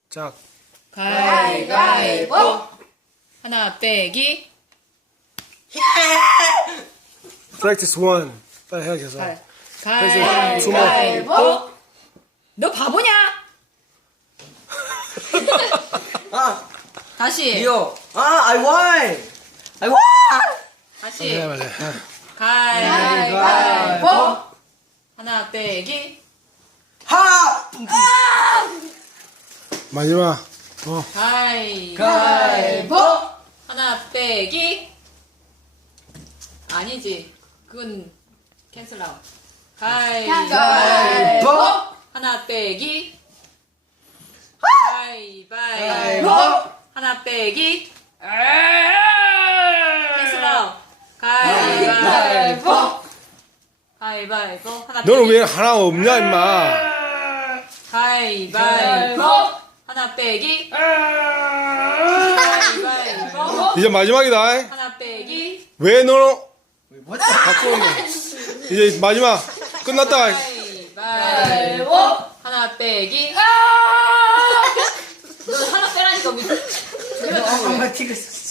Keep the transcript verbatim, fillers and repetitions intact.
짝. 가위바위보. 하나 빼기. Practice one. 빨리 해야 계속. 가위바위보. 너 바보냐? 아, 다시. 이요. 아, I won. I won. 다시. 네, 맞아요. 가위바위보. 하나 빼기. 하. 마지막. 어. 가위바위보. 하나 빼기. 아니지. 그건 캔슬 아웃. 가위바위보. 하나 빼기. 가위바위보. 하나 빼기. 캔슬 아웃. 가위바위보. 가위바위보. 하나 빼기. 너는 왜 하나 없냐, 임마? 가위바위보. 하나 빼기. 가위바위보. 이제 마지막이다. 하나 빼기. 왜 너는 What? 바꾸는 거야? 이제 마지막. 끝났다. 가위바위보. 하나 빼기. 너 하나 빼라니까. 아, 엄마 티가 있었어.